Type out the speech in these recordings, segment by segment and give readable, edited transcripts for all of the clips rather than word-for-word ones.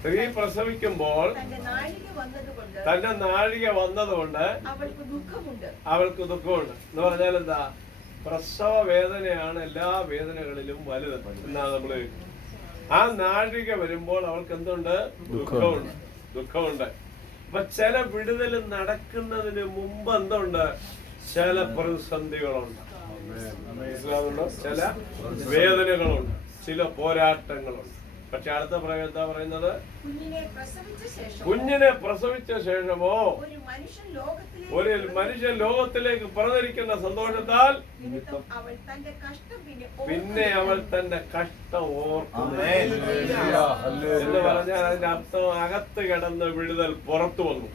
സ്ത്രീ പ്രസവിക്കുമ്പോൾ തന്റെ നാഴിക വന്നതുകൊണ്ട് അവൾക്ക് ദുഃഖമുണ്ട് എന്ന് പറഞ്ഞാൽ എന്താ? പ്രസവ വേദനയാണ് എല്ലാ വേദനകളിലും വലുത് എന്നാണ് നമ്മള്. ആ നാഴിക വരുമ്പോൾ അവൾക്ക് എന്തുണ്ട്? ദുഃഖമുണ്ട്. അപ്പൊ ചില വിടുതൽ നടക്കുന്നതിന് മുമ്പ് എന്തുണ്ട്? ചില പ്രതിസന്ധികളുണ്ട്, ചില വേദനകളുണ്ട്, ചില പോരാട്ടങ്ങളുണ്ട്. പക്ഷെ അടുത്ത എന്താ പറയുന്നത്? കുഞ്ഞിനെ പ്രസവിച്ച ശേഷമോ ഒരു മനുഷ്യൻ ലോകത്തിലേക്ക് പറഞ്ഞിരിക്കുന്ന സന്തോഷത്താൽ പിന്നെ അവൾ തന്റെ കഷ്ടം ഓർക്കുന്നു എന്ന് പറഞ്ഞാൽ അതിന്റെ അർത്ഥം അകത്ത് കിടന്ന് വിടുതൽ പുറത്തു വന്നു.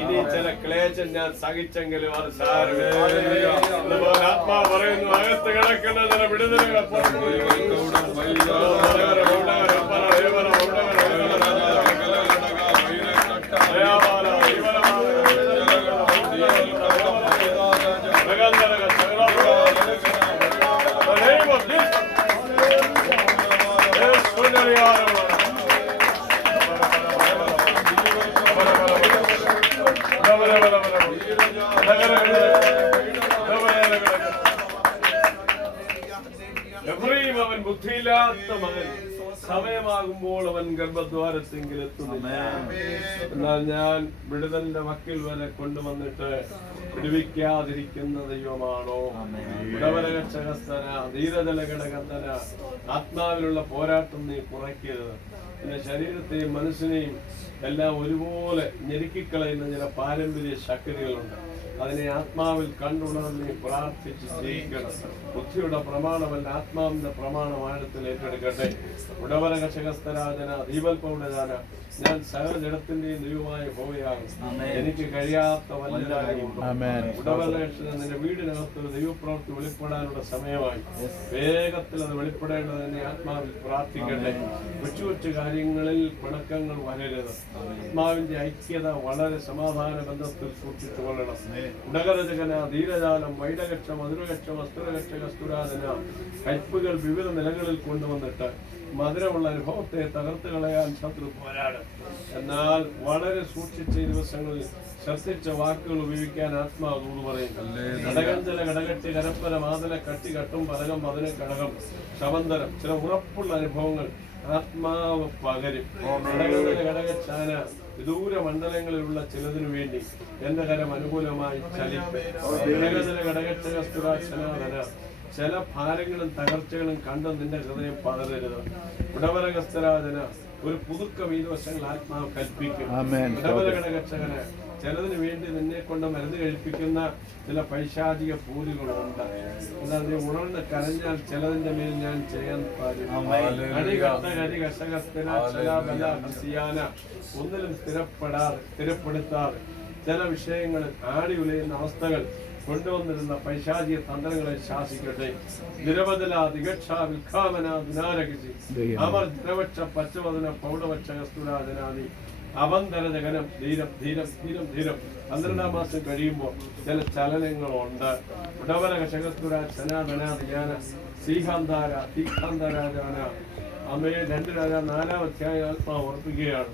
ഇനി ചില ക്ലേശം ഞാൻ സഹിച്ചെങ്കിലും അത് സാരമില്ല. ആത്മാ പറയുന്നു, അകത്ത് കിടക്കുന്ന ചില വിടുതലുകൾ പുറത്തു അവൻ ബുദ്ധിയില്ലാത്ത മകൻ, സമയമാകുമ്പോൾ അവൻ ഗർഭദ്വാരത്തെങ്കിൽ എത്തുന്നില്ല. എന്നാൽ ഞാൻ വിടുതലിന്റെ വക്കിൽ വരെ കൊണ്ടുവന്നിട്ട് വിടുവിക്കാതിരിക്കുന്ന ദൈവമാണോ? ഉടവരകക്ഷകസ്ഥന ധീരജലഘടകത്തന ആത്മാവിലുള്ള പോരാട്ടം നീ കുറയ്ക്കരുത്. പിന്നെ ശരീരത്തെയും മനസ്സിനെയും എല്ലാം ഒരുപോലെ ഞെരുക്കിക്കളയുന്ന ചില പാരമ്പര്യ ശക്തികളുണ്ട്. അതിനെ ആത്മാവിൽ കണ്ടുണർന്ന് പ്രാർത്ഥിച്ച് ജയിക്കണം. ബുദ്ധിയുടെ പ്രമാണമല്ല, ആത്മാവിന്റെ പ്രമാണം ആഴത്തിൽ ഏറ്റെടുക്കട്ടെ. ഉടവരകക്ഷകസ്ഥരാജന ദീപൽപൗഡജാന ഞാൻ സകല ജഡത്തിന്റെയും ദൈവമായ ഹോവയാകും. എനിക്ക് കഴിയാത്ത വല്ല കാര്യമുണ്ടോ? ഉടവരകക്ഷകൻ നിന്റെ വീടിനകത്തൊരു ദൈവപ്രവൃത്തി വെളിപ്പെടാനുള്ള സമയമായി. വേഗത്തിൽ അത് വെളിപ്പെടേണ്ടതിനെ ആത്മാവിൽ പ്രാർത്ഥിക്കട്ടെ. കൊച്ചു കൊച്ചു കാര്യങ്ങളിൽ പിണക്കങ്ങൾ വരരുത്. ആത്മാവിന്റെ ഐക്യത വളരെ സമാധാന ബന്ധത്തിൽ സൂക്ഷിച്ചു കൊള്ളണം. ഉടകരജകന ധീരജാലം വൈഡകക്ഷ മധുരകക്ഷ വസ്തുരകക്ഷ കസ്തുരാജന കയ്പുകൾ വിവിധ നിലകളിൽ കൊണ്ടുവന്നിട്ട് മധുരമുള്ള അനുഭവത്തെ തകർത്ത് കളയാൻ ശത്രു പോരാടും. എന്നാൽ വളരെ സൂക്ഷിച്ച ദിവസങ്ങളിൽ ശ്രദ്ധിച്ച വാക്കുകൾ ഉപയോഗിക്കാൻ ആത്മാവ് ദൂത് പറയും. ഘടകഞ്ചല ഘടകട്ടി കരപ്പന മാതല കട്ടി കട്ടും പലകം പതിന ഘടകം ശമന്തരം ചില ഉറപ്പുള്ള അനുഭവങ്ങൾ ആത്മാവ് പകരും. ഘടകഞ്ചല ഘടകച്ചാന വിദൂര മണ്ഡലങ്ങളിലുള്ള ചിലതിനു വേണ്ടി എന്റെ കരം അനുകൂലമായി ചലിപ്പ ഘടകക്ഷകസ്തുരാക്ഷനാഥന ചില ഭാരങ്ങളും തകർച്ചകളും കണ്ട് നിന്റെ ഹൃദയം പതരരുത്. ഉടവരകസ്ഥരാജന ഒരു പുതുക്കം ഈ ദിവസങ്ങൾ ആത്മാവ് കൽപ്പിക്കും. ഉടവരഘടകക്ഷകന് ചിലതിനു വേണ്ടി നിന്നെ കൊണ്ട് മരുന്ന് കഴിപ്പിക്കുന്ന ചില പൈശാചിക പൂരികളുണ്ട്. എന്നാൽ നീ ഉണർന്ന് കരഞ്ഞാൽ ചിലതിന്റെ മേൽ ഞാൻ ചെയ്യാൻ പാടില്ല. ഒന്നിലും സ്ഥിരപ്പെടുത്താതെ ചില വിഷയങ്ങളിൽ ആടി ഉലയുന്ന അവസ്ഥകൾ കൊണ്ടുവന്നിരുന്ന പൈശാചിക തന്ത്രങ്ങളെ ശാസിക്കട്ടെ. നിരവധല ദിഗക്ഷ വിൽഖാമന ദിനാരകിച്ച് അമർ ദിനവക്ഷ പച്ചവദന പൗഡവക്ഷ കസ്തുരാജനാദി അവന്തരജകനം ധീരം ധീരം ധീരം ധീരം 12 മാസം കഴിയുമ്പോൾ ചില ചലനങ്ങളുണ്ട്. ഉടവരകശകസ്തുരാജനാദനാദിയാന സീഹാന്താര തീഖാന്താരാജാന അമ്മയെ 2 രാജ 4-ാം അധ്യായം ആത്മാവ് ഉറപ്പിക്കുകയാണ്.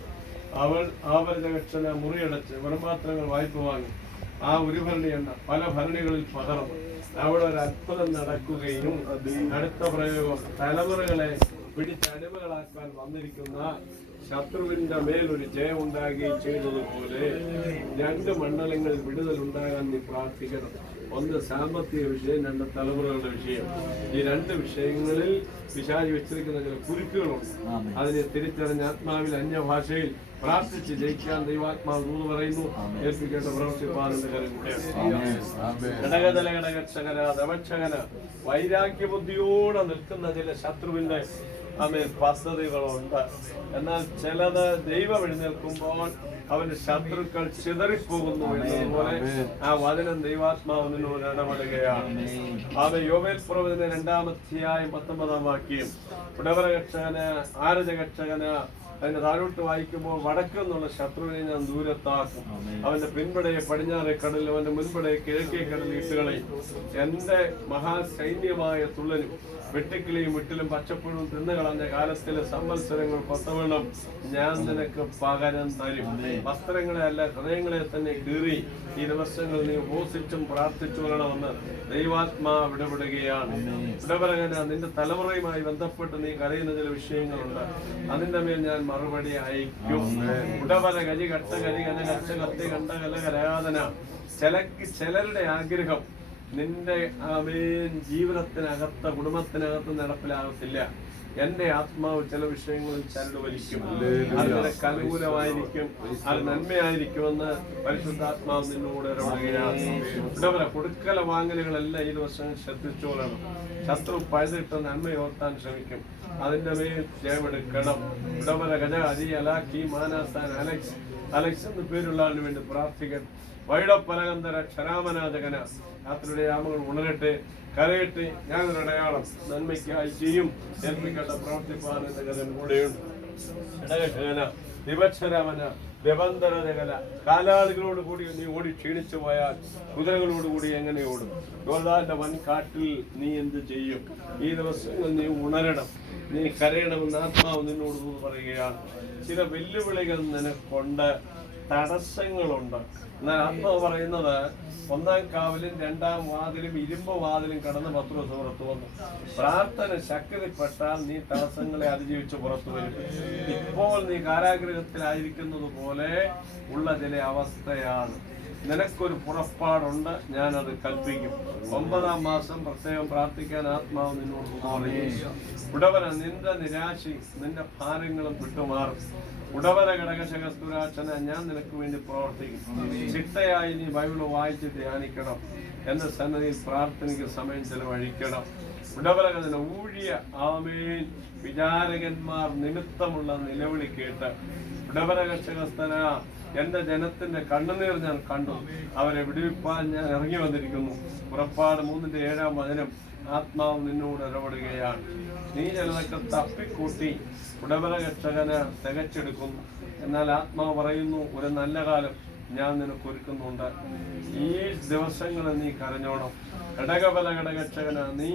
അവൾ ആവരജകക്ഷന മുറിയടച്ച് വെറുമാത്രങ്ങൾ വായ്പ വാങ്ങി ആ ഒരു ഭരണി എണ്ണ പല ഭരണികളിൽ പകർന്നു. അവിടെ ഒരു അത്ഭുതം നടക്കുകയും അടുത്ത പ്രയോഗം തലമുറകളെ പിടിച്ചടിമകളാക്കാൻ വന്നിരിക്കുന്ന ശത്രുവിന്റെ മേൽ ഒരു ജയം ഉണ്ടാകുകയും ചെയ്തതുപോലെ 2 മണ്ഡലങ്ങളിൽ വിടുതൽ ഉണ്ടാകാൻ നീ പ്രാർത്ഥിക്കണം. ഒന്ന് സാമ്പത്തിക വിഷയം, 2 തലമുറകളുടെ വിഷയം. ഈ 2 വിഷയങ്ങളിൽ പിശാചി വെച്ചിരിക്കുന്ന ചില കുരുക്കുകളുണ്ട്. അതിനെ തിരിച്ചറിഞ്ഞ ആത്മാവിൽ അന്യഭാഷയിൽ പ്രാർത്ഥിച്ച് ജയിക്കാൻ ദൈവാത്മാവ് ദൂത് പറയുന്നു. ഏൽപ്പിക്കേണ്ട പ്രവർത്തിപ്പാതിന്റെ കാര്യം കൂടെയാണ്. ഘടകതല ഘടകക്ഷകന ദവക്ഷകന വൈരാഗ്യ ബുദ്ധിയോടെ നിൽക്കുന്ന ചില ശത്രുവിന്റെ പദ്ധതികളുണ്ട്. എന്നാൽ ചിലത് ദൈവം എഴുന്നേൽക്കുമ്പോൾ അവന്റെ ശത്രുക്കൾ ചിതറിപ്പോകുന്നു എന്നതുപോലെ ആ വചനം ദൈവാത്മാവ് നിന്നോട് ഇടപെടുകയാണ്. യോവേൽ പ്രവചന 2-ാം അധ്യായം 19-ാം വാക്യം ഉടവരകക്ഷകന് ആരജകക്ഷകന് അതിന്റെ താഴോട്ട് വായിക്കുമ്പോൾ വടക്ക് എന്നുള്ള ശത്രുവിനെ ഞാൻ ദൂരത്താക്കും. അവന്റെ പിൻപടയെ പടിഞ്ഞാറേ കടലിൽ, അവന്റെ മുൻപടയെ കിഴക്കേ കടലിൽ ഇട്ടുകളയും. എന്റെ മഹാസൈന്യമായ തുള്ളനും വെട്ടിക്കിളിയും വിട്ടിലും പച്ചപ്പുഴും തിന്നുകളഞ്ഞ കാലത്തിലെ സംവത്സരങ്ങൾ കൊത്തവണ്ണം ഞാൻ നിനക്ക് പകരം തരും. വസ്ത്രങ്ങളെ അല്ല, ഹൃദയങ്ങളെ തന്നെ കീറി ഈ ദിവസങ്ങൾ നീ ഉപസിച്ചും പ്രാർത്ഥിച്ചു വരണമെന്ന് ദൈവാത്മാവ് ഇടപെടുകയാണ്. ഇടപെടകന നിന്റെ തലമുറയുമായി ബന്ധപ്പെട്ട് നീ കരയുന്ന ചില വിഷയങ്ങളുണ്ട്. അതിന്റെ മേൽ ഞാൻ മറുപടി അയക്കും. ഉടവര ഗജി കട്ട കരി കന കച്ച കത്തി കണ്ട കല കരാധന. ചിലരുടെ ആഗ്രഹം നിന്റെ ജീവിതത്തിനകത്ത്, കുടുംബത്തിനകത്ത് നടപ്പിലാകത്തില്ല. എന്റെ ആത്മാവ് ചില വിഷയങ്ങളിൽ ചരട് വലിക്കും. അത് നിനക്ക് അനുകൂലമായിരിക്കും, അത് നന്മയായിരിക്കുമെന്ന് പരിശുദ്ധാത്മാവ് നിന്നോട് ഇടപെടുകയാണ്. കൊടുക്കല വാങ്ങലുകളെല്ലാം ഈ ദിവസം ശ്രദ്ധിച്ചോളണം. ശത്രു പഴുതിട്ട് നന്മയോർത്താൻ ശ്രമിക്കും. അതിന്റെ മേൽ ജയമെടുക്കണം. ഇടവര ഗജ അരി അലാഖി മാനാസാൻ അലക്സ് എന്ന് പേരുള്ള ആളിന് വേണ്ടി പ്രാർത്ഥിക്കണം. വൈഡപ്പലകന്ധര ക്ഷരാമനാഥകന. രാത്രിയുടെ യാമങ്ങൾ ഉണരട്ടെ, കരയട്ടെ. ഞാനൊരു അടയാളം നന്മയ്ക്കായി ചെയ്യും. ഏൽപ്പിക്കട്ട പ്രവർത്തിപ്പാൻ എന്ന കഥൻ കൂടെയുണ്ട്. ഇടകന വിവക്ഷരാമന വ്യബന്ധരകല. കാലാളുകളോട് കൂടി നീ ഓടി ക്ഷീണിച്ചു പോയാൽ കുതിരകളോട് കൂടി എങ്ങനെ ഓടും? യോർദാന്റെ വൻകാട്ടിൽ നീ എന്ത് ചെയ്യും? ഈ ദിവസങ്ങൾ നീ ഉണരണം, നീ കരയണമെന്ന് ആത്മാവ് നിന്നോട് പറയുകയാണ്. ചില വെല്ലുവിളികൾ നിനക്കൊണ്ട്, തടസ്സങ്ങളുണ്ട്. എന്നാൽ ആത്മാവ് പറയുന്നത് ഒന്നാം കാവലും രണ്ടാം വാതിലും ഇരുമ്പ് വാതിലും കടന്ന് പത്രോസ് പുറത്തു വന്നു. പ്രാർത്ഥന ശക്തിപ്പെട്ടാൽ നീ തടസ്സങ്ങളെ അതിജീവിച്ച് പുറത്തു വരും. ഇപ്പോൾ നീ കാരാഗ്രഹത്തിലായിരിക്കുന്നത് പോലെ ഉള്ള ചില അവസ്ഥയാണ്. നിനക്കൊരു പുറപ്പാടുണ്ട്, ഞാനത് കൽപ്പിക്കും. 9-ാം മാസം പ്രത്യേകം പ്രാർത്ഥിക്കാൻ ആത്മാവ് നിന്നോട് പറയും. ഉടവന നിന്റെ നിരാശയും നിന്റെ ഭാരങ്ങളും വിട്ടുമാറും. ഉടവര ഘടകശകസ്തുരാച്ചന ഞാൻ നിനക്ക് വേണ്ടി പ്രവർത്തിക്കും. ചിട്ടയായി നീ ബൈബിൾ വായിച്ച് ധ്യാനിക്കണം. എന്റെ സന്നദ്ധിയിൽ പ്രാർത്ഥനയ്ക്ക് സമയം ചെലവഴിക്കണം. ഉടവരകഥന ഊഴിയ ആമേൻ വിചാരകന്മാർ നിമിത്തമുള്ള നിലവിളി കേട്ട് ഉടവരകശകസ്തന എന്റെ ജനത്തിന്റെ കണ്ണുനീർ ഞാൻ കണ്ടു, അവരെ വിടുവിപ്പാൻ ഞാൻ ഇറങ്ങി വന്നിരിക്കുന്നു. പുറപ്പാട് 3-7 വചനം. ആത്മാവ് നിന്നോട് ഇടപെടുകയാണ്. നീ ചിലതൊക്കെ തപ്പിക്കൂട്ടി ഉടവരകക്ഷകന് തികച്ചെടുക്കുന്നു. എന്നാൽ ആത്മാവ് പറയുന്നു, ഒരു നല്ല കാലം ഞാൻ നിനക്ക് ഒരുക്കുന്നുണ്ട്. ഈ ദിവസങ്ങളിൽ നീ കരഞ്ഞോണം. ഘടകബല ഘടകക്ഷകന നീ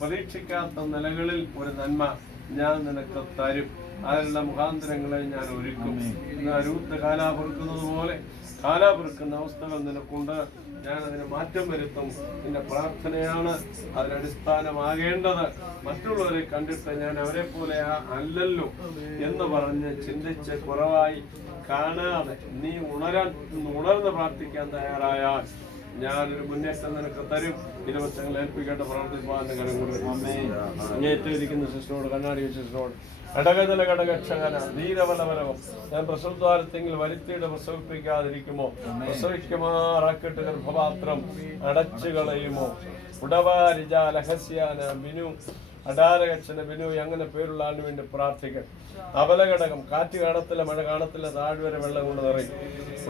പ്രതീക്ഷിക്കാത്ത നിലകളിൽ ഒരു നന്മ ഞാൻ നിനക്ക് തരും. അതിലുള്ള മുഖാന്തരങ്ങളെ ഞാൻ ഒരുക്കും. രൂത്ത് കാലാ പൊറുക്കുന്നത് പോലെ കാലാ പൊറുക്കുന്ന അവസ്ഥകൾ നിനക്കുണ്ട്. ഞാൻ അതിന് മാറ്റം വരുത്തും. നിന്റെ പ്രാർത്ഥനയാണ് അതിനടിസ്ഥാനമാകേണ്ടത്. മറ്റുള്ളവരെ കണ്ടിട്ട് ഞാൻ അവരെ പോലെ അല്ലല്ലോ എന്ന് പറഞ്ഞ് ചിന്തിച്ച് കുറവായി കാണാതെ നീ ഉണർന്ന് പ്രാർത്ഥിക്കാൻ തയ്യാറായാൽ ഞാനൊരു മുന്നേറ്റം നിനക്ക് തരും. ഈ ദിവസങ്ങൾ ഏൽപ്പിക്കേണ്ട പ്രവർത്തിപ്പാൻ അങ്ങേറ്റിരിക്കുന്ന സിസ്റ്ററോട്, കണ്ണാടി സിസ്റ്ററോട് ഘടകജല ഘടകക്ഷകന ധീരവലവരവും ഞാൻ പ്രസവദ്വാരത്തെങ്കിൽ വരുത്തിയിട്ട് പ്രസവിപ്പിക്കാതിരിക്കുമോ? പ്രസവിക്കുമാറാക്കിട്ട് ഗർഭപാത്രം അടച്ചു കളയുമോ? ഉടവാരിജ ലഹസ്യാന ബിനു അടാരകക്ഷന ബിനു അങ്ങനെ പേരുള്ള ആളിന് വേണ്ടി പ്രാർത്ഥിക്കണം. അബലഘടകം കാറ്റ് കാണത്തില്ല, മഴ കാണത്തില്ല, താഴ്വരെ വെള്ളം കൊണ്ട് നിറയും.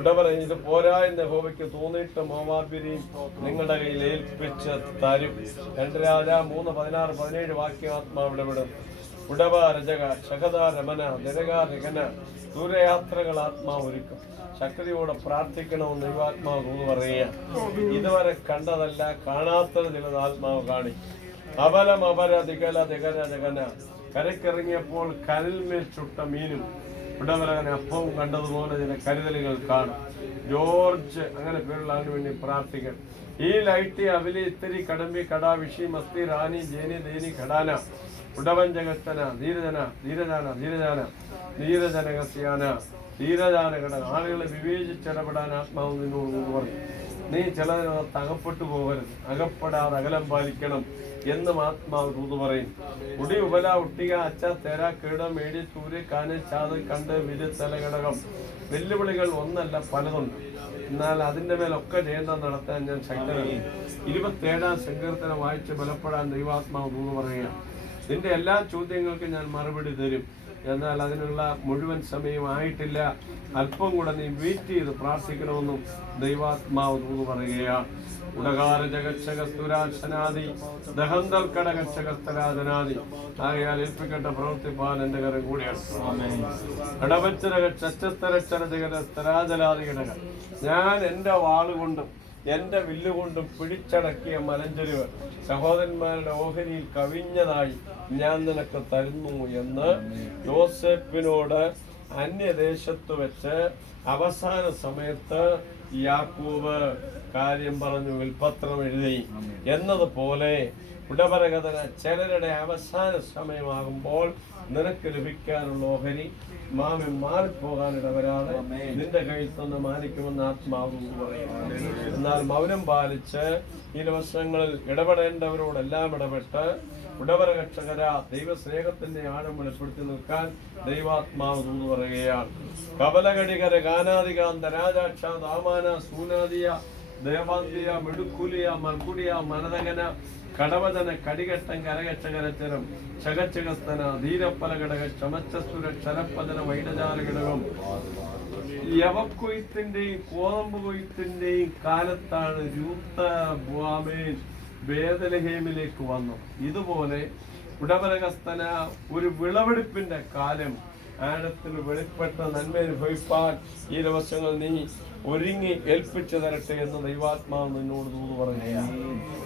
ഉടവര ഇത് പോരാ എന്ന് യഹോവയ്ക്ക് തോന്നിയിട്ട് മോവാബ്യരെയും നിങ്ങളുടെ കയ്യിൽ ഏൽപ്പിച്ച് തരും. 2 രാജാ 3:16-17 വാക്യം ആത്മാവ് ഇടപെടും. ഉടവ രജക ശകത രമന ദരക രകന ദൂരയാത്രകൾ ആത്മാവ് ഒരുക്കും. ശക്തിയോടെ പ്രാർത്ഥിക്കണമെന്ന് ദൈവാത്മാവ് തോന്നു പറയുക. ഇതുവരെ കണ്ടതല്ല, കാണാത്തത് ചിലത് ആത്മാവ് കാണി. അബലം അപര ദിഗല ദിഗന ജഗന. കരക്കിറങ്ങിയപ്പോൾ കരൽമേൽ ചുട്ട മീനും ഉടവരകനെ അപ്പവും കണ്ടതുപോലെ ചില കരുതലുകൾ കാണും. ജോർജ് അങ്ങനെ പേരുള്ള ആളിന് വേണ്ടി പ്രാർത്ഥിക്കണം. ഈ ലൈറ്റി അവലി ഇത്തിരി കടമ്പി കടാ വിഷി മസ്തി റാണി ജേനി ദേനി ഘടാന ഉടവൻ ജഗത്തന ധീരജന ധീരജാന ധീരജാന ധീരജനകസ്യാന ധീരജാന ഘടന. ആളുകളെ വിവേചിച്ചിടപെടാൻ ആത്മാവ് നിന്നോട് പറഞ്ഞു. നീ ചിലതിനകത്ത് അകപ്പെട്ടു പോകരുത്, അകപ്പെടാതെ അകലം പാലിക്കണം എന്നും ആത്മാവ് തൂതു പറയും. ഉടി ഉപല ഒട്ടിക അച്ച തേര കീട മേടി തൂര് കാന് ചാത് കണ്ട് വിര് തലഘടകം. വെല്ലുവിളികൾ ഒന്നല്ല, പലതുണ്ട്. എന്നാൽ അതിന്റെ മേലൊക്കെ ജയം നടത്താൻ ഞാൻ ശക്തനാണ്. 27-ാം സങ്കീർത്തനം വായിച്ച് ബലപ്പെടാൻ ദൈവാത്മാവ് തൂതു പറയുകയാണ്. നിന്റെ എല്ലാ ചോദ്യങ്ങൾക്കും ഞാൻ മറുപടി തരും. എന്നാൽ അതിനുള്ള മുഴുവൻ സമയം ആയിട്ടില്ല, അല്പം കൂടെ നീ വെയിറ്റ് ചെയ്ത് പ്രാർത്ഥിക്കണമെന്നും ദൈവാത്മാവ് തൂത് പറയുകയാണ്. ഉടകാര ജഗക്ഷകസ്തുരാശനാദി ദഹന്തൽ കടകക്ഷകസ്തരാജനാദി ആകയാൽ ഏൽപ്പിക്കട്ടെ പ്രവർത്തിപ്പാൻ എന്റെ കരം കൂടിയാണ്. കടവച്ചരകരാജലാദികടകൾ ഞാൻ എന്റെ വാളുകൊണ്ടും എന്റെ വില്ലുകൊണ്ടും പിടിച്ചടക്കിയ മലഞ്ചെരുവ് സഹോദരന്മാരുടെ ഓഹരിയിൽ കവിഞ്ഞതായി ഞാൻ നിനക്ക് തരുന്നു എന്ന് യോസേപ്പിനോട് അന്യദേശത്ത് വെച്ച് അവസാന സമയത്ത് യാക്കോബ് കാര്യം പറഞ്ഞു, വിൽപത്രം എഴുതി എന്നതുപോലെ ഉടപരകഥന ചിലരുടെ അവസാന സമയമാകുമ്പോൾ നിനക്ക് ലഭിക്കാനുള്ള ഓഹരി മാമി മാറിപ്പോകാനിടവരാതെ നിന്റെ കയ്യിൽ നിന്ന് മാനിക്കുമെന്ന് ആത്മാവ് പറയുന്നു. എന്നാൽ മൗനം പാലിച്ച് ഈ ദിവസങ്ങളിൽ ഇടപെടേണ്ടവരോടെല്ലാം ഇടപെട്ട് ഉടവരകക്ഷകര ദൈവസ്നേഹത്തിന്റെ ആഴം വെളിപ്പെടുത്തി നിൽക്കാൻ ദൈവാത്മാവ് തൂത് പറയുകയാണ്. കപലകടികര ഗാനാദികാന്ത രാജാക്ഷ ദാമാന സൂനാദിയ ദേവാന്തിയ മെടുക്കുലിയ മൽക്കുടിയ മനതകന കടവതന കടികട്ടം കരകച്ചകരച്ചരം ചകച്ചകസ്തന ധീരപ്പലഘടക ചമച്ചസുര ക്ഷരപ്പതന വൈഡജാല ഘടകം യവക്കൊയ്ത്തിന്റെയും കോതമ്പ് കൊയ്ത്തിന്റെയും കാലത്താണ് രൂത്ത ബുവാമേൻ ബേദലഹേമിലേക്ക് വന്നു. ഇതുപോലെ ഉടമരകസ്തന ഒരു വിളവെടുപ്പിന്റെ കാലം ആഴത്തിൽ വെളിപ്പെട്ട നന്മ അനുഭവിപ്പാൻ ഈ ദിവസങ്ങൾ നീ ഒരുങ്ങി ഏൽപ്പിച്ചു തരട്ടെ എന്ന് ദൈവാത്മാവ് നിന്നോട് തൂത് പറയുകയാണ്.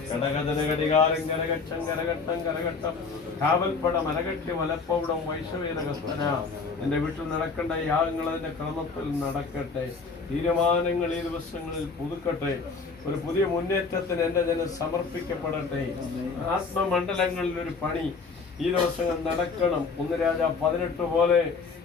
കടകജന ഘടികാരം കരകട്ടം കരകട്ടം കരകട്ടം കാവൽപ്പട മരകട്ടി മലപ്പവിടം വൈശ്വവേദകസ്തന എന്റെ വീട്ടിൽ നടക്കേണ്ട യാഗങ്ങൾ അതിന്റെ ക്രമത്തിൽ നടക്കട്ടെ. തീരുമാനങ്ങൾ ഈ ദിവസങ്ങളിൽ പുതുക്കട്ടെ. ഒരു പുതിയ മുന്നേറ്റത്തിന് എന്റെ ജനം സമർപ്പിക്കപ്പെടട്ടെ. ആത്മമണ്ഡലങ്ങളിൽ ഒരു പണി ഈ ദിവസങ്ങൾ നടക്കണം. 1 രാജ 18 പോലെ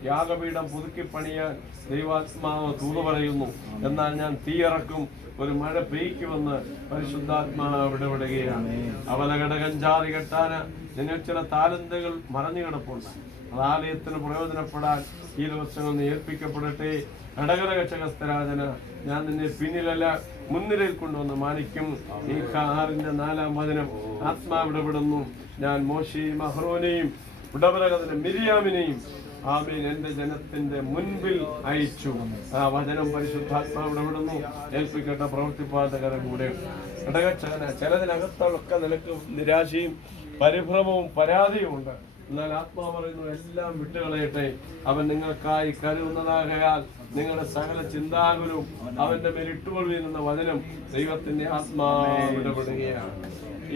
യാഗപീഠം പുതുക്കി പണിയാൻ ദൈവാത്മാവ് തൂത് പറയുന്നു. എന്നാൽ ഞാൻ തീയിറക്കും, ഒരു മഴ പെയ്ക്കുമെന്ന് പരിശുദ്ധാത്മാവ് ഇടപെടുകയാണ്. അവലഘടകഞ്ചാതി കെട്ടാന നിങ്ങൾ ചില താലന്തുകൾ മറഞ്ഞു കിടപ്പുണ്ട്. അത് ആലയത്തിന് പ്രയോജനപ്പെടാൻ ഈ ദിവസങ്ങൾ ഏൽപ്പിക്കപ്പെടട്ടെ. ഘടകരകക്ഷകസ്തരാജന ഞാൻ നിന്നെ പിന്നിലല്ല മുൻനിരയിൽ കൊണ്ടുവന്ന് മാനിക്കും. ഈ 6-ന്റെ 4-ാം വചനം ആത്മാവ് ഇടപെടുന്നു. ഞാൻ മോശയെയും അഹ്റോനെയും ഉടവരകഥന മിരിയാമിനെയും ആമീൻ എന്റെ ജനത്തിന്റെ മുൻപിൽ അയച്ചു. ആ വചനം പരിശുദ്ധാത്മാവ് ഇടപെടുന്നു. ഏൽപ്പിക്കട്ടെ പ്രവർത്തിപ്പാതകരം കൂടെ. ഘടകക്ഷകന ചിലതിനകത്തൊക്കെ നിനക്ക് നിരാശയും പരിഭ്രമവും പരാതിയും ഉണ്ട്. എന്നാൽ ആത്മാവ് പറയുന്നു എല്ലാം വിട്ടുകളയട്ടെ. അവൻ നിങ്ങൾക്കായി കരുതുന്നതാകയാൽ നിങ്ങളുടെ സകല ചിന്താകുലവും അവന്റെ മേൽ ഇട്ടുകൊള്ളുന്ന വചനം ദൈവത്തിന്റെ ആത്മാവ് ഇടപെടുകയാണ്.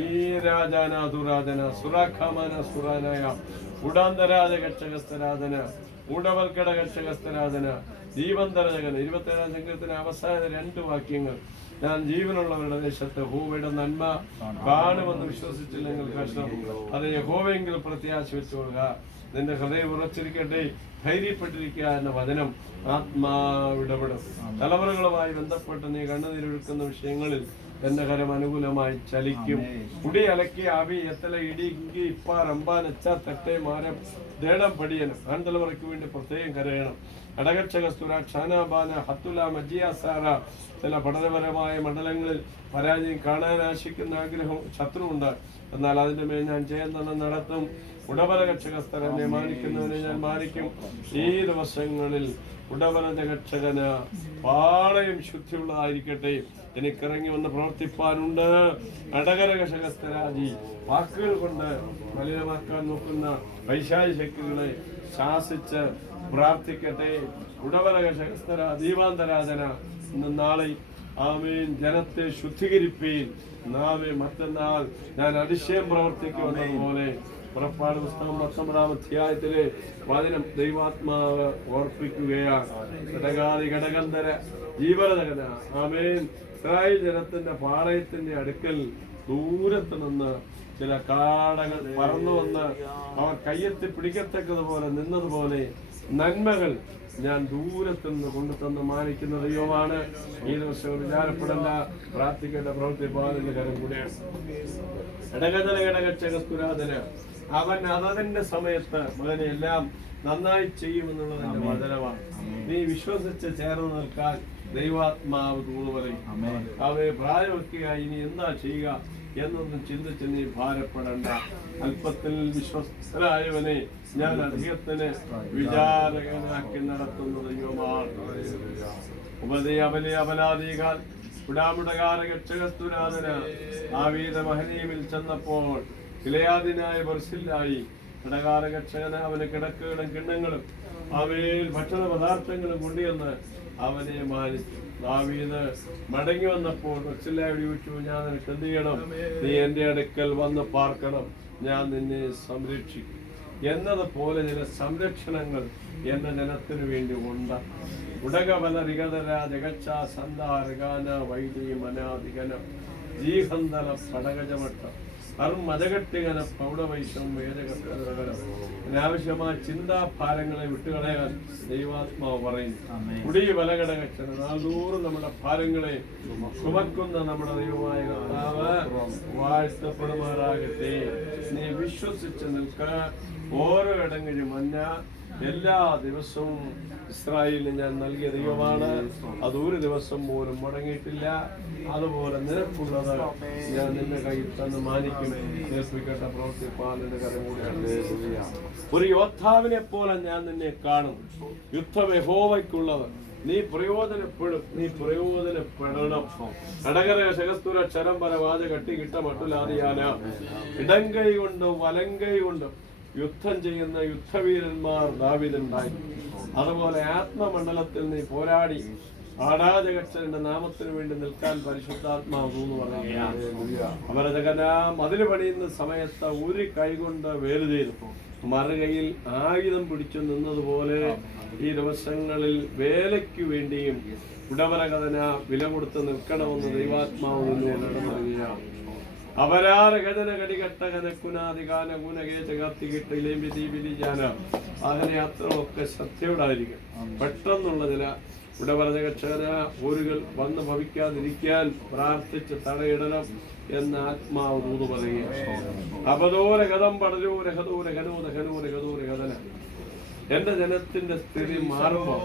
ഈ രാജാന ദുരാജന സുരാഖാമന സുരാനായ ഉടാന്തരാജ കക്ഷകസ്തരാധന ഉടവൽക്കട കക്ഷകസ്തരാധന ദീപന്തരജകന 27-ാം സംഘത്തിന് അവസാന 2 വാക്യങ്ങൾ. ഞാൻ ജീവനുള്ളവരുടെ ദേശത്ത് യഹോവയുടെ നന്മ കാണുമെന്ന് വിശ്വസിച്ചില്ലെങ്കിൽ കഷ്ടം. അത് യഹോവയെങ്കിൽ പ്രത്യാശ വെച്ചുകൊള്ളുക. നിന്റെ ഹൃദയം ഉറച്ചിരിക്കട്ടെ, ധൈര്യപ്പെട്ടിരിക്കുക എന്ന വചനം ആത്മാവ് ഇടപെടും. തലമുറകളുമായി ബന്ധപ്പെട്ട് നീ കണ്ണുനീരൊഴുക്കുന്ന വിഷയങ്ങളിൽ എന്റെ കരം അനുകൂലമായി ചലിക്കും. കുടി അലക്കി അവി എത്തല ഇടിക്കി ഇപ്പാർ അമ്പാനച്ച തെറ്റേ മാരം ദേടം പടിയനും ആൺതലമുറയ്ക്ക് വേണ്ടി പ്രത്യേകം കരയണം. ഘടകക്ഷകസ്തുര ക്ഷാനാബാന ഹത്തുല മജിയാസാറ ചില പഠനപരമായ മണ്ഡലങ്ങളിൽ പരാജയം കാണാൻ ആശിക്കുന്ന ആഗ്രഹം ശത്രുവുണ്ട്. എന്നാൽ അതിന്റെ മേൽ ഞാൻ ജയം തന്നെ നടത്തും. ഉടവരകക്ഷകസ്തരനെ മാനിക്കുന്നവനെ ഞാൻ മാനിക്കും. ഈ ദിവസങ്ങളിൽ ഉടവരജകക്ഷകന പാളയം ശുദ്ധിയുള്ളതായിരിക്കട്ടെ. എനിക്കിറങ്ങി വന്ന് പ്രവർത്തിപ്പാനുണ്ട്. അടകരകശകസ്തരാജി വാക്കുകൾ കൊണ്ട് മലിനമാക്കാൻ നോക്കുന്ന പൈശാചി ശക്തികളെ ശാസിച്ച് പ്രാർത്ഥിക്കട്ടെ. ഉടവരകശകസ്തര ദീപാന്തരാജന ഇന്ന് നാളെ ആമേൻ ജനത്തെ ശുദ്ധീകരിപ്പീൻ. നാമേ മറ്റന്നാൾ ഞാൻ അതിശയം പ്രവർത്തിക്കുമെന്നതുപോലെ പുറപ്പാട് പുസ്തകം 19-ാം അധ്യായത്തിലെ വചനം ദൈവാത്മാവ് ഓർപ്പിക്കുകയാണ്. ഘടകാതി ഘടകന്ധര ജീവനതകന ആമേൻ ഇസ്രായേൽ ജനത്തിന്റെ പാളയത്തിന്റെ അടുക്കൽ ദൂരത്ത് നിന്ന് ചില കാടകൾ പറന്നു വന്ന് അവർ കയ്യെത്തി പിടിക്കത്തക്കതുപോലെ നിന്നതുപോലെ നന്മകൾ ഞാൻ ദൂരത്ത് നിന്ന് കൊണ്ടുതന്ന് മാനിക്കുന്ന ദൈവമാണ്. ഈ ദിവസം വിചാരപ്പെടേണ്ട, പ്രാർത്ഥിക്കേണ്ട പ്രവൃത്തി കരം കൂടെയാണ്. ഘടകതല ഘടകക്ഷകസ്തുരാധന അവൻ അതതിന്റെ സമയത്ത് മകനെ എല്ലാം നന്നായി ചെയ്യുമെന്നുള്ളത് എന്റെ വചനമാണ്. നീ വിശ്വസിച്ച് ചേർന്ന് നിൽക്കാൻ ദൈവാത്മാവ് തൂത് പറയും. അവയെ പ്രായമൊക്കെയായി ഇനി എന്താ ചെയ്യുക? എന്നൊന്നും ചിന്തിച്ച് നീ ഭാരപ്പെടണ്ട. അല്പത്തിൽ വിശ്വസ്തരായവനെ ഞാൻ അധികത്തിന് വിചാരകനാക്കി നടത്തുന്ന ദൈവമാണ്. അപലാദികൾ മഹനീമിൽ ചെന്നപ്പോൾ ഗിലെയാദിനായ ബർസില്ലായി കടകാരകക്ഷകന് അവന് കിടക്കുകളും കിണ്ണങ്ങളും അവയിൽ ഭക്ഷണ പദാർത്ഥങ്ങളും കൊണ്ടുവന്ന് അവനെ മാനിച്ചു. ദാവീദ് മടങ്ങി വന്നപ്പോൾ ബർസില്ലായോട് ചോദിച്ചു, ഞാൻ നിനക്ക് എന്ത് ചെയ്യണം? നീ എന്റെ അടുക്കൽ വന്ന് പാർക്കണം, ഞാൻ നിന്നെ സംരക്ഷിക്കും എന്നതുപോലെ ചില സംരക്ഷണങ്ങൾ എന്റെ ജനത്തിനു വേണ്ടി ഉണ്ട്. ഉടകവല റികതര ജഗച്ച സന്ധാരഗാന വൈദി മനാധികനം ജീഹന്തല പടകജമട്ടം മതകട്ടികന പൗടവൈശം വേദകരം. അനാവശ്യമായ ചിന്താഭാരങ്ങളെ വിട്ടുകളയാൻ ദൈവാത്മാവ് പറയുന്നു. കുടി വലകടകച്ചന നാൾതോറും നമ്മുടെ ഭാരങ്ങളെ ചുമക്കുന്ന നമ്മുടെ ദൈവമായ കർത്താവ് വാഴ്ത്തപ്പെടുമാറാകട്ടെ. നീ വിശ്വസിച്ച് നിൽക്ക. ഓരോ ഇടങ്ങളിലും മഞ്ഞ എല്ലാ ദിവസവും ഇസ്രായേലിന് ഞാൻ നൽകിയ ദൈവമാണ്. അത് ഒരു ദിവസം പോലും മുടങ്ങിയിട്ടില്ല. അതുപോലെ നിനക്കുള്ളത് ഞാൻ നിന്റെ കയ്യിൽ തന്നെ മാനിക്കും. ഏൽപ്പിക്കട്ട പ്രവർത്തിപ്പാലിന്റെ കരം കൂടിയാണ്. ഒരു യോദ്ധാവിനെ പോലെ ഞാൻ നിന്നെ കാണും. യുദ്ധം യഹോവയ്ക്കുള്ളത്. നീ പ്രയോജനപ്പെടും, നീ പ്രയോജനപ്പെടണം. കടകര ശകസ്തുര ക്ഷരംബര വാച കട്ടി കിട്ട മട്ടുലാതിയാന ഇടങ്കൈ കൊണ്ടും വലങ്കൈ കൊണ്ടും യുദ്ധം ചെയ്യുന്ന യുദ്ധവീരന്മാർ ദാവീദുണ്ടായി. അതുപോലെ ആത്മമണ്ഡലത്തിൽ നീ പോരാടി ആടാജകക്ഷന്റെ നാമത്തിന് വേണ്ടി നിൽക്കാൻ പരിശുദ്ധാത്മാവ് പറയുകയാണ്. അമരജകന മതില് പണിയുന്ന സമയത്ത് ഒരു കൈകൊണ്ട് വേല് ചെയ്തു മറുകയിൽ ആയുധം പിടിച്ചു നിന്നതുപോലെ ഈ ദിവസങ്ങളിൽ വേലയ്ക്ക് വേണ്ടിയും ഉടവരകഥന വില കൊടുത്ത് നിൽക്കണമെന്ന് ദൈവാത്മാവ് നടന്നുകയാണ്. അപരാരകഥന കടികട്ടകനക്കുനാദികാന ഗുണകേചകത്തികിട്ടിലേമ്പിജാന അങ്ങനെ യാത്രകളൊക്കെ ശ്രദ്ധയോടായിരിക്കും. പെട്ടെന്നുള്ള ചില ഉടവരകക്ഷര ഊരുകൾ വന്ന് ഭവിക്കാതിരിക്കാൻ പ്രാർത്ഥിച്ച് തടയിടണം എന്ന ആത്മാവ് ദൂത് പറയുകയാണ്. അപദോരഗതം പടരൂരഹദൂരഹനൂരഹനൂരഹദൂരഹദന എന്റെ ജനത്തിന്റെ സ്ഥിതി മാറുമ്പോൾ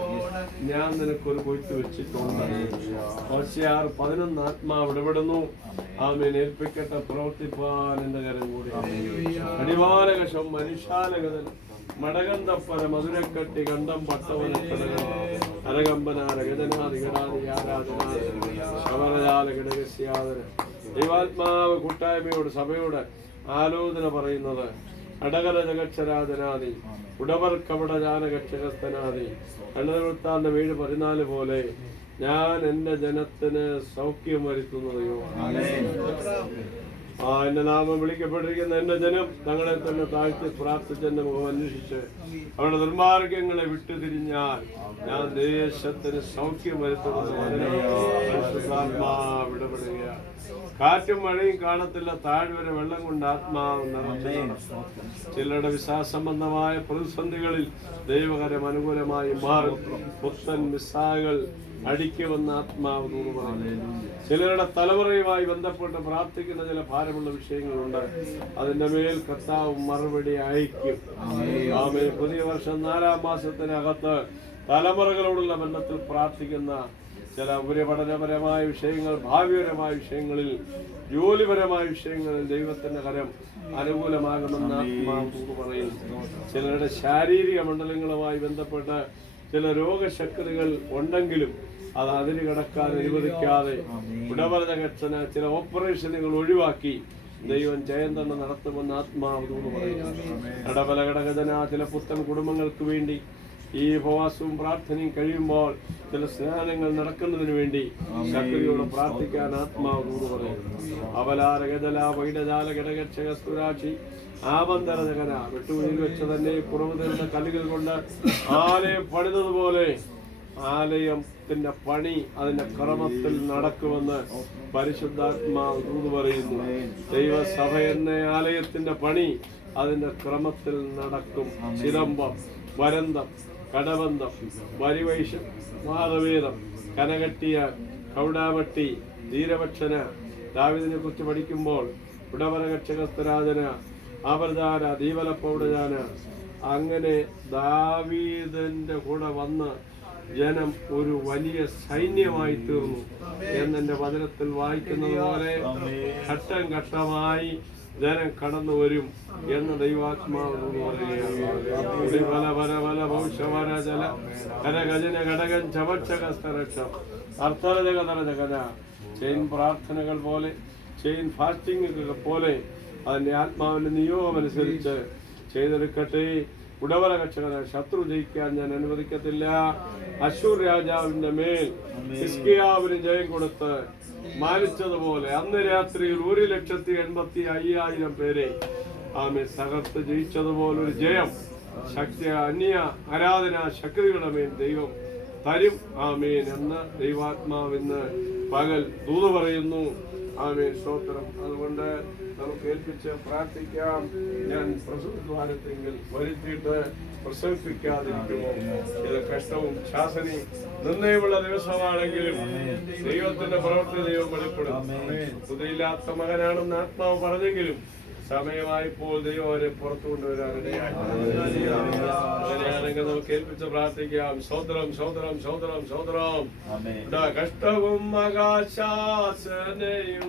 ഞാൻ നിനക്കൊരു കൊയ്ത്ത് വെച്ചിട്ടുണ്ട്. 6:11 ആത്മാവ് ഇടപെടുന്നു. ആമേൻ. ഏൽപ്പിക്കട്ടെ പ്രവർത്തിപ്പാൻ എന്റെ കരം കൂടി. അടിവാനകശം മനുഷ്യാലകതൻ മടകന്തപ്പര മധുരക്കട്ടി കണ്ടം പട്ടവനക്കടകൾ അരകമ്പനാരകജനാദികടാദിയാരാധനാശവരജാലഘടകസ്യാദന. ദൈവാത്മാവ് കൂട്ടായ്മയോട് സഭയോട് ആലോചന പറയുന്നത് അടകര ജഗക്ഷരാജനാദി ഉടവർ കവട ജാനകക്ഷകസ്ഥനാദി 7:14 പോലെ ഞാൻ എന്റെ ജനത്തിന് സൗഖ്യം വരുത്തുന്നതയോ. എന്റെ നാമം വിളിക്കപ്പെട്ടിരിക്കുന്ന എന്റെ ജനം തങ്ങളെ തന്നെ താഴ്ത്തി പ്രാർത്ഥിച്ച് എന്റെ മുഖം അന്വേഷിച്ച് അവരുടെ നിർമാർഗങ്ങളെ വിട്ടുതിരിഞ്ഞാൽ ഞാൻ ദേശത്തിന് സൗഖ്യം വരുത്തുന്നത് വിടപെടുകയാണ്. കാറ്റും മഴയും കാണത്തില്ല, താഴ്വര വെള്ളം കൊണ്ട് ആത്മാവ് നിറച്ചു. ചിലരുടെ വിശ്വാസംബന്ധമായ പ്രതിസന്ധികളിൽ ദൈവകരം അനുകൂലമായി മാറും. പുത്തൻ മിസാകൾ അടിക്കുമെന്ന് ആത്മാവ് പറയുന്നു. ചിലരുടെ തലമുറയുമായി ബന്ധപ്പെട്ട് പ്രാർത്ഥിക്കുന്ന ചില ഭാരമുള്ള വിഷയങ്ങളുണ്ട്. അതിന്റെ മേൽ കർത്താവ് മറുപടി അയക്കും. ആമേൻ. പുതിയ വർഷം 4-ാം മാസത്തിനകത്ത് തലമുറകളോടുള്ള ബന്ധത്തിൽ പ്രാർത്ഥിക്കുന്ന ചില ഉപരിപഠനപരമായ വിഷയങ്ങൾ, ഭാവിപരമായ വിഷയങ്ങളിൽ, ജോലിപരമായ വിഷയങ്ങളിൽ ദൈവത്തിന്റെ കരം അനുകൂലമാകുമെന്ന് ആത്മാവ് പറയുന്നു. ചിലരുടെ ശാരീരിക മണ്ഡലങ്ങളുമായി ബന്ധപ്പെട്ട് ചില രോഗശക്തികൾ ഉണ്ടെങ്കിലും അത് അതിന് കടക്കാൻ അനുവദിക്കാതെ ഉടവരജകക്ഷന ചില ഓപ്പറേഷനുകൾ ഒഴിവാക്കി ദൈവം ജയം തന്നെ നടത്തുമെന്ന് ആത്മാവ് പറയുന്നു. ഇടവല ഘടകജന ചില പുത്തൻ കുടുംബങ്ങൾക്ക് വേണ്ടി ഈ ഉപവാസവും പ്രാർത്ഥനയും കഴിയുമ്പോൾ ചില സ്നാനങ്ങൾ നടക്കുന്നതിന് വേണ്ടി ശക്തിയോട് പ്രാർത്ഥിക്കാൻ ആത്മാവ് പറയുന്നു. അവലാരകജല വൈഡജാല ഘടകക്ഷകസ്തുരാക്ഷി ആബന്ധരജകന വെട്ടുകുഴിയിൽ വെച്ച് തന്നെ കുറവ് തരുന്ന കല്ലുകൾ കൊണ്ട് ആലയം പണിതതുപോലെ ആലയത്തിന്റെ പണി അതിന്റെ ക്രമത്തിൽ നടക്കുമെന്ന് പരിശുദ്ധാത്മാവ് പറയുന്നു. ദൈവസഭ എന്ന ആലയത്തിന്റെ പണി അതിന്റെ ക്രമത്തിൽ നടക്കും. ചിലമ്പം, വരന്തം, കടബന്ധം, വരിവൈഷം, വാദവേദം, കനകട്ടിയ, കൗടാവട്ടി, ധീരപക്ഷന, ദാവീദിനെ കുറിച്ച് പഠിക്കുമ്പോൾ ഉടവരകക്ഷകസ്തരാജന, ആവർജാന, ദീവലപ്പൗടജാന, അങ്ങനെ ദാവീദിന്റെ കൂടെ വന്ന് ജനം ഒരു വലിയ സൈന്യമായി തീർന്നു എന്നെന്റെ വചനത്തിൽ വായിക്കുന്നത് പോലെ ഘട്ടം ഘട്ടമായി ജനം കടന്നു വരും എന്ന് ദൈവാത്മാവ് ചെയിൻ പ്രാർത്ഥനകൾ പോലെ ചെയിൻ ഫാസ്റ്റിംഗ് പോലെ അതിന്റെ ആത്മാവിന്റെ നിയോഗമനുസരിച്ച് ചെയ്തെടുക്കട്ടെ. ഉടവല കർഷകനെ ശത്രു ജയിക്കാൻ ഞാൻ അനുവദിക്കത്തില്ല. അശൂർ രാജാവിന്റെ മേൽ ഹിസ്കിയാവിന് ജയം കൊടുത്ത് മാനിച്ചതുപോലെ അന്ന് രാത്രിയിൽ 1,85,000 പേരെ ആമേ തകർത്ത് ജയിച്ചതുപോലെ ഒരു ജയം ശക്തി അന്യ ആരാധനാ ശക്തികളുടെ മേൽ ദൈവം തരും. ആമേൻ എന്ന് ദൈവാത്മാവിന്ന് പകൽ ദൂത് പറയുന്നു. ആമേൻ, സ്തോത്രം. അതുകൊണ്ട് നമുക്ക് ഏൽപ്പിച്ച് പ്രാർത്ഥിക്കാം. ഞാൻ പ്രസവദ്വാരത്തെങ്കിൽ വരുത്തിയിട്ട് പ്രസവിപ്പിക്കാതിരിക്കുമോ? ഇത് കഷ്ടവും ശാസനയും നിർണയമുള്ള ദിവസമാണെങ്കിലും ദൈവത്തിന്റെ പ്രവൃത്തി ദൈവം വെളിപ്പെടും. പുതിയില്ലാത്ത മകനാണെന്ന് ആത്മാവ് പറഞ്ഞെങ്കിലും സമയമായപ്പോൾ ദൈവം അവരെ പുറത്തു കൊണ്ടുവരാനിടയായി. അങ്ങനെയാണെങ്കിൽ നമുക്ക് ഏൽപ്പിച്ച് പ്രാർത്ഥിക്കാം. സ്തോത്രം, സ്തോത്രം, സ്തോത്രം, സ്തോത്രം. കഷ്ടവും ആകാശാസനയും